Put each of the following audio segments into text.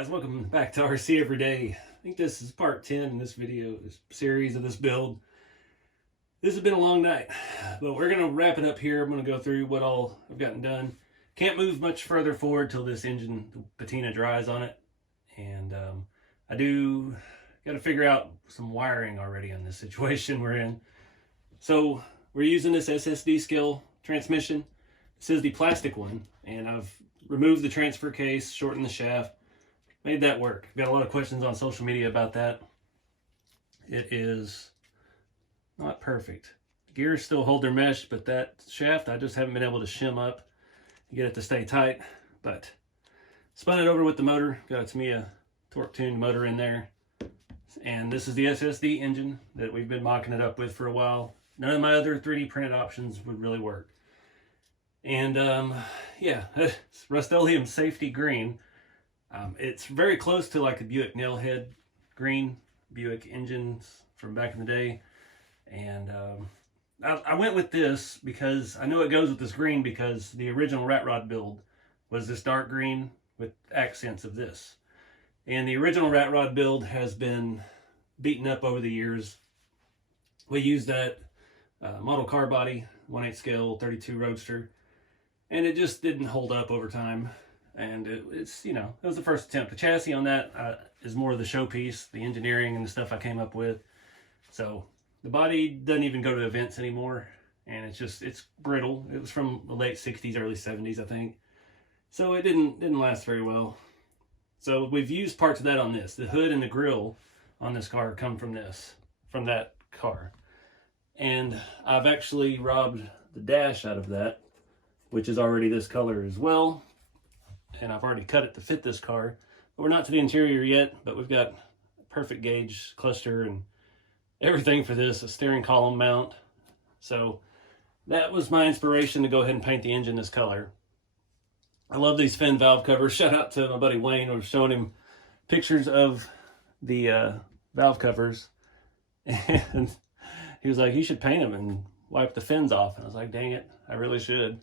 Guys, welcome back to RC Every Day. I think this is part 10 in this video, this series of this build. This has been a long night, but we're going to wrap it up here. I'm going to go through what all I've gotten done. Can't move much further forward till this engine, the patina, dries on it. And I do got to figure out some wiring already on this situation we're in. So we're using this SSD scale transmission. This is the plastic one, and I've removed the transfer case, shortened the shaft. Made that work. Got a lot of questions on social media about that. It is not perfect. The gears still hold their mesh, but that shaft I just haven't been able to shim up and get it to stay tight. But spun it over with the motor. Got a Tamiya torque tuned motor in there. And this is the SSD engine that we've been mocking it up with for a while. None of my other 3D printed options would really work. And yeah, it's Rust-Oleum Safety Green. It's very close to like a Buick nailhead green, Buick engines from back in the day. And I went with this because I know it goes with this green because the original rat rod build was this dark green with accents of this. And the original rat rod build has been beaten up over the years. We used that model car body, 1/8 scale, 32 Roadster, and it just didn't hold up over time. And it's, you know, it was the first attempt. The chassis on that is more of the showpiece, the engineering and the stuff I came up with. So the body doesn't even go to events anymore. And it's brittle. It was from the late 60s, early 70s, I think. So it didn't last very well. So we've used parts of that on this. The hood and the grill on this car come from that car. And I've actually robbed the dash out of that, which is already this color as well. And I've already cut it to fit this car. But we're not to the interior yet, but we've got a perfect gauge cluster and everything for this, a steering column mount. So that was my inspiration to go ahead and paint the engine this color. I love these fin valve covers. Shout out to my buddy Wayne. I was showing him pictures of the valve covers. And he was like, you should paint them and wipe the fins off. And I was like, dang it, I really should.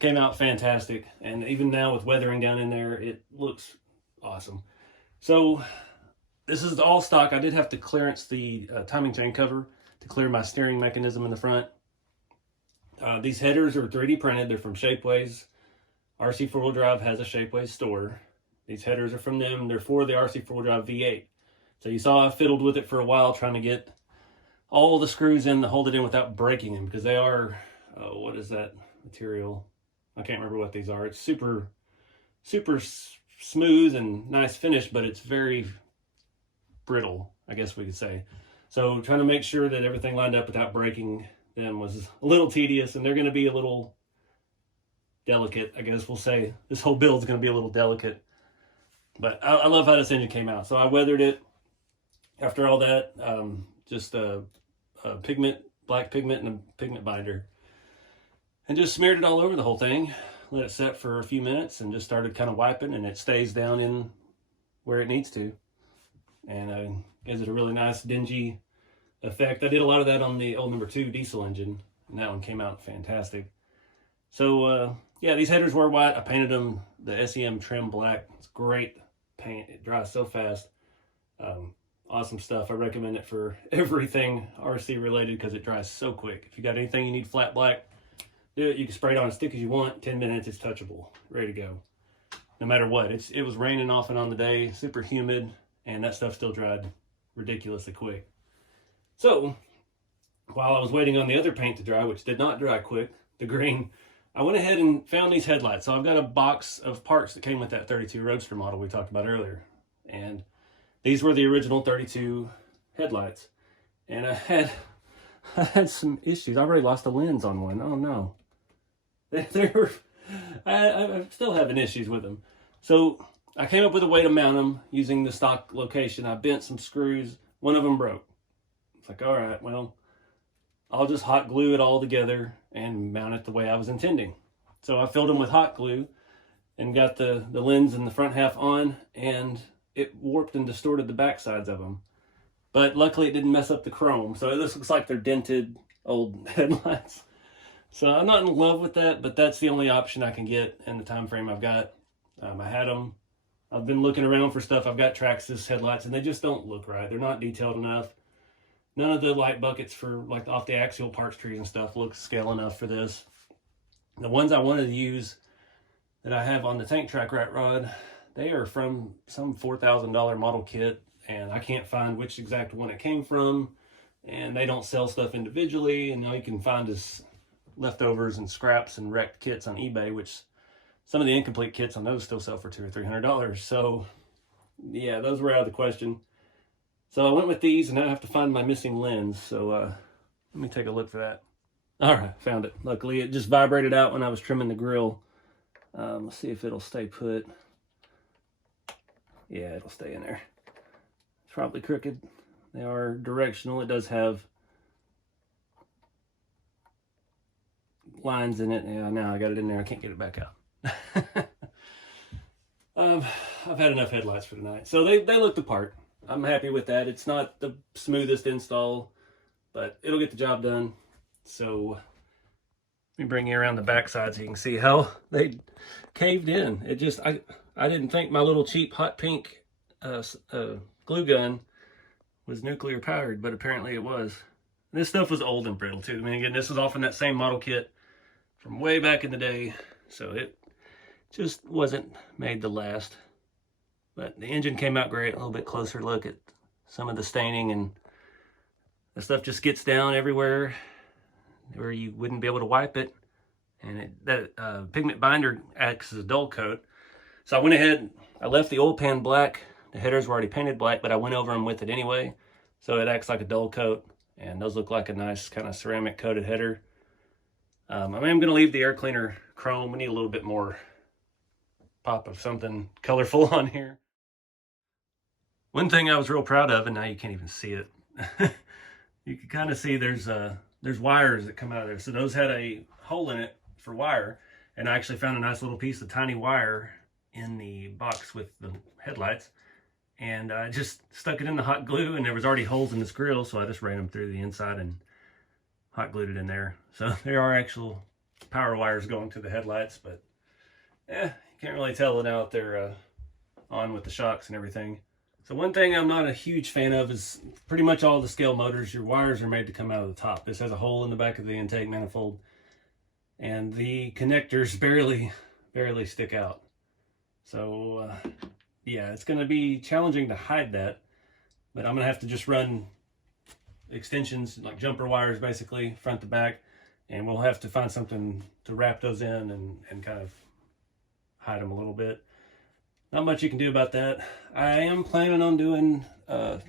Came out fantastic, and even now with weathering down in there, it looks awesome. So this is all stock. I did have to clearance the timing chain cover to clear my steering mechanism in the front. These headers are 3D printed. They're from Shapeways. RC 4-wheel drive has a Shapeways store. These headers are from them. They're for the RC 4-wheel drive V8. So you saw I fiddled with it for a while trying to get all the screws in to hold it in without breaking them, because they are, what is that material? I can't remember what these are. It's super smooth and nice finish, but it's very brittle, I guess we could say. So trying to make sure that everything lined up without breaking them was a little tedious, and they're going to be a little delicate, I guess we'll say. This whole build is going to be a little delicate. But I love how this engine came out. So I weathered it after all that. Just a pigment, black pigment, and a pigment binder. And just smeared it all over the whole thing. Let it set for a few minutes and just started kind of wiping, and it stays down in where it needs to. And gives it a really nice dingy effect. I did a lot of that on the old number 2 diesel engine, and that one came out fantastic. So yeah, these headers were white. I painted them the SEM trim black. It's great paint. It dries so fast. Awesome stuff. I recommend it for everything RC related because it dries so quick. If you got anything you need flat black, do it. You can spray it on as thick as you want. 10 minutes, it's touchable, ready to go. No matter what. It was raining off and on the day, super humid, and that stuff still dried ridiculously quick. So while I was waiting on the other paint to dry, which did not dry quick, the green, I went ahead and found these headlights. So I've got a box of parts that came with that 32 Roadster model we talked about earlier. And these were the original 32 headlights. And I had some issues. I already lost a lens on one. Oh no. I'm still having issues with them. So I came up with a way to mount them using the stock location. I bent some screws. One of them broke. It's like, all right, well, I'll just hot glue it all together and mount it the way I was intending. So I filled them with hot glue and got the lens in the front half on, and it warped and distorted the back sides of them. But luckily it didn't mess up the chrome. So this looks like they're dented old headlights. So I'm not in love with that, but that's the only option I can get in the time frame I've got. I had them I've been looking around for stuff. I've got Traxxas headlights, and they just don't look right. They're not detailed enough. None of the light buckets for like off the axial parts trees and stuff look scale enough for this. The ones I wanted to use that I have on the tank track rat rod, they are from some $4,000 model kit, and I can't find which exact one it came from, and they don't sell stuff individually, and all you can find is leftovers and scraps and wrecked kits on eBay, which some of the incomplete kits on those still sell for $200 or $300. So yeah, those were out of the question. So I went with these, and now I have to find my missing lens. So let me take a look for that. All right, found it. Luckily, it just vibrated out when I was trimming the grill. Let's see if it'll stay put. Yeah, it'll stay in there. It's probably crooked. They are directional. It does have lines in it. Yeah, now I got it in there. I can't get it back out. I've had enough headlights for tonight. So they look the part. I'm happy with that. It's not the smoothest install, but it'll get the job done. So let me bring you around the backside so you can see how they caved in. It just, I didn't think my little cheap hot pink glue gun was nuclear powered, but apparently it was. This stuff was old and brittle too. I mean, again, this was all from that same model kit from way back in the day. So it just wasn't made to last. But the engine came out great. A little bit closer look at some of the staining, and the stuff just gets down everywhere where you wouldn't be able to wipe it. And that pigment binder acts as a dull coat. So I went ahead, I left the oil pan black. The headers were already painted black, but I went over them with it anyway. So it acts like a dull coat, and those look like a nice kind of ceramic coated header. I am going to leave the air cleaner chrome. We need a little bit more pop of something colorful on here. One thing I was real proud of, and now you can't even see it. You can kind of see there's wires that come out of there. So those had a hole in it for wire, and I actually found a nice little piece of tiny wire in the box with the headlights, and I just stuck it in the hot glue, and there was already holes in this grill, so I just ran them through the inside and hot glued it in there. So there are actual power wires going to the headlights, but you can't really tell now that they're on with the shocks and everything. So one thing I'm not a huge fan of is pretty much all the scale motors, your wires are made to come out of the top. This has a hole in the back of the intake manifold, and the connectors barely stick out. So yeah, it's going to be challenging to hide that, but I'm going to have to just run extensions, like jumper wires basically, front to back, and we'll have to find something to wrap those in and kind of hide them a little bit. Not much you can do about that. I am planning on doing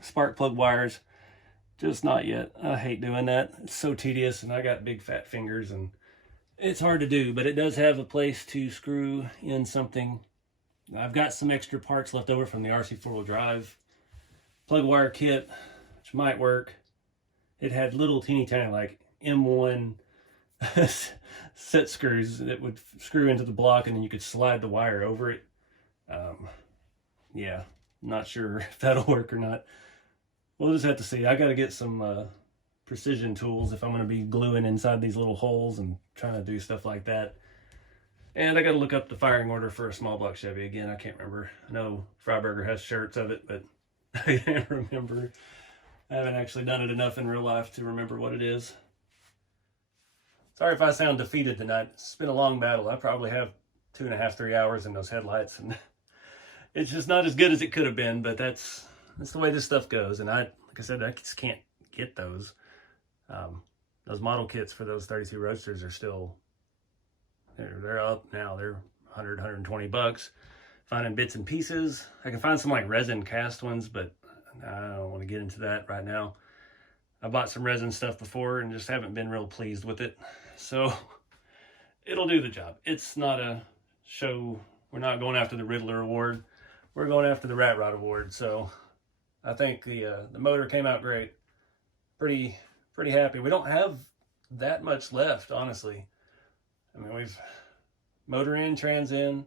spark plug wires, just not yet. I hate doing that. It's so tedious, and I got big fat fingers, and it's hard to do, but it does have a place to screw in something. I've got some extra parts left over from the RC 4-wheel drive plug wire kit, which might work. It had little teeny tiny like M1 set screws that would screw into the block, and then you could slide the wire over it. Yeah, not sure if that'll work or not. We'll just have to see. I got to get some precision tools if I'm going to be gluing inside these little holes and trying to do stuff like that. And I got to look up the firing order for a small block Chevy again. I can't remember. I know Freiberger has shirts of it, but I can't remember. I haven't actually done it enough in real life to remember what it is. Sorry if I sound defeated tonight. It's been a long battle. I probably have 2.5, 3 hours in those headlights, and it's just not as good as it could have been, but that's the way this stuff goes. And like I said, I just can't get those. Those model kits for those 32 Roadsters are still, they're up now. They're 100, 120 bucks. Finding bits and pieces. I can find some like resin cast ones, but I don't want to get into that right now. I bought some resin stuff before and just haven't been real pleased with it. So it'll do the job. It's not a show. We're not going after the Riddler Award. We're going after the Rat Rod Award. So I think the motor came out great. Pretty happy. We don't have that much left, honestly. I mean, we've motor in, trans in,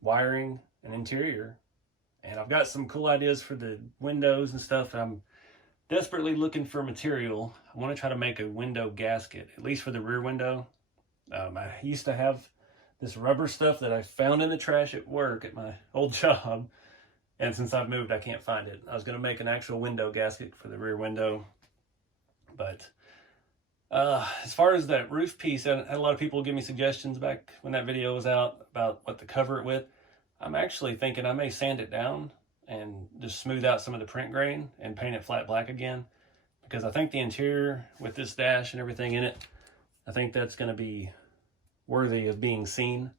wiring, and interior. And I've got some cool ideas for the windows and stuff. I'm desperately looking for material. I want to try to make a window gasket, at least for the rear window. I used to have this rubber stuff that I found in the trash at work at my old job. And since I've moved, I can't find it. I was going to make an actual window gasket for the rear window. But as far as that roof piece, I had a lot of people give me suggestions back when that video was out about what to cover it with. I'm actually thinking I may sand it down and just smooth out some of the print grain and paint it flat black again. Because I think the interior with this dash and everything in it, I think that's going to be worthy of being seen.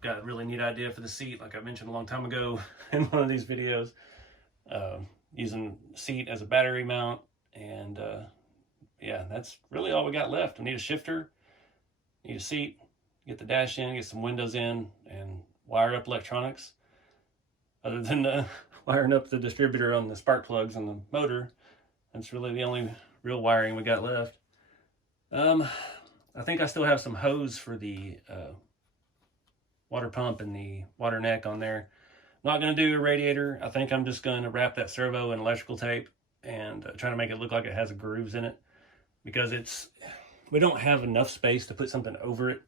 Got a really neat idea for the seat, like I mentioned a long time ago in one of these videos. Using seat as a battery mount, and yeah, that's really all we got left. We need a shifter, need a seat, get the dash in, get some windows in, and wire up electronics. Other than wiring up the distributor on the spark plugs on the motor, that's really the only real wiring we got left. I think I still have some hose for the water pump and the water neck on there. I'm not going to do a radiator. I think I'm just going to wrap that servo in electrical tape and try to make it look like it has grooves in it, because we don't have enough space to put something over it.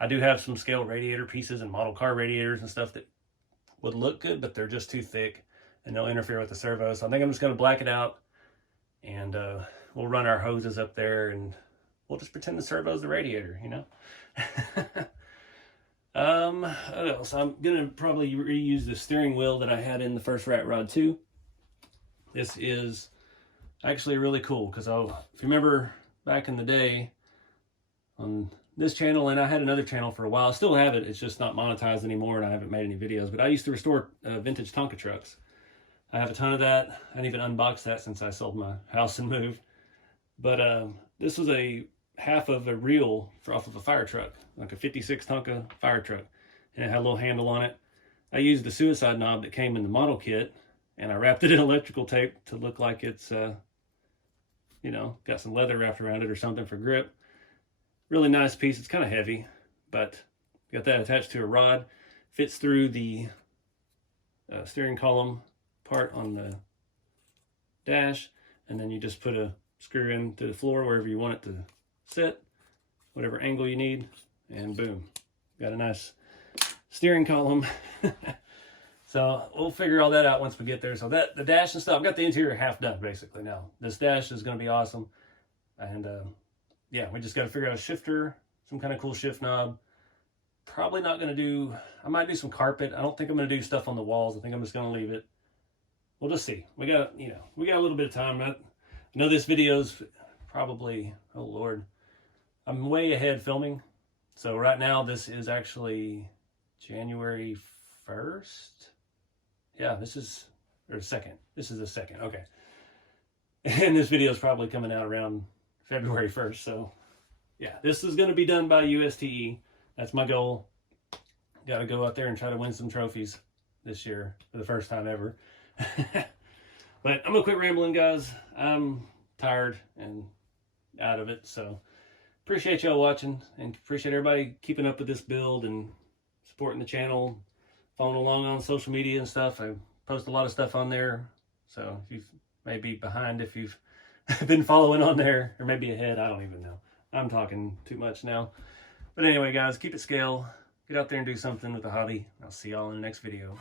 I do have some scale radiator pieces and model car radiators and stuff that would look good, but they're just too thick and they'll interfere with the servo. So I think I'm just going to black it out, and we'll run our hoses up there and we'll just pretend the servo's the radiator, you know? What else? I'm gonna probably reuse the steering wheel that I had in the first rat rod too. This is actually really cool because if you remember back in the day on this channel, and I had another channel for a while, I still have it, it's just not monetized anymore and I haven't made any videos, but I used to restore vintage Tonka trucks. I have a ton of that. I didn't even unbox that since I sold my house and moved. But this was a half of a reel off of a fire truck, like a 56 Tonka fire truck, and it had a little handle on it. I used the suicide knob that came in the model kit, and I wrapped it in electrical tape to look like it's you know, got some leather wrapped around it or something for grip. Really nice piece. It's kind of heavy, but got that attached to a rod, fits through the steering column part on the dash, and then you just put a screw into the floor wherever you want it to sit, whatever angle you need, and boom, got a nice steering column. So we'll figure all that out once we get there. So the dash and stuff, I've got the interior half done basically now. This dash is going to be awesome, and yeah, we just got to figure out a shifter, some kind of cool shift knob. Probably not going to do, I might do some carpet. I don't think I'm going to do stuff on the walls. I think I'm just going to leave it. We'll just see. We got a little bit of time. I know this video's probably, oh Lord, I'm way ahead filming. So right now this is actually January 1st. Yeah, this is, or 2nd. This is the 2nd, okay. And this video is probably coming out around February 1st. So yeah, this is going to be done by USTE. That's my goal. Got to go out there and try to win some trophies this year for the first time ever. But I'm going to quit rambling, guys. I'm tired and out of it. So appreciate y'all watching, and appreciate everybody keeping up with this build and supporting the channel, following along on social media and stuff. I post a lot of stuff on there. So if you may be behind, if you've been following on there, or maybe ahead, I don't even know. I'm talking too much now. But anyway, guys, keep it scale. Get out there and do something with the hobby. I'll see y'all in the next video.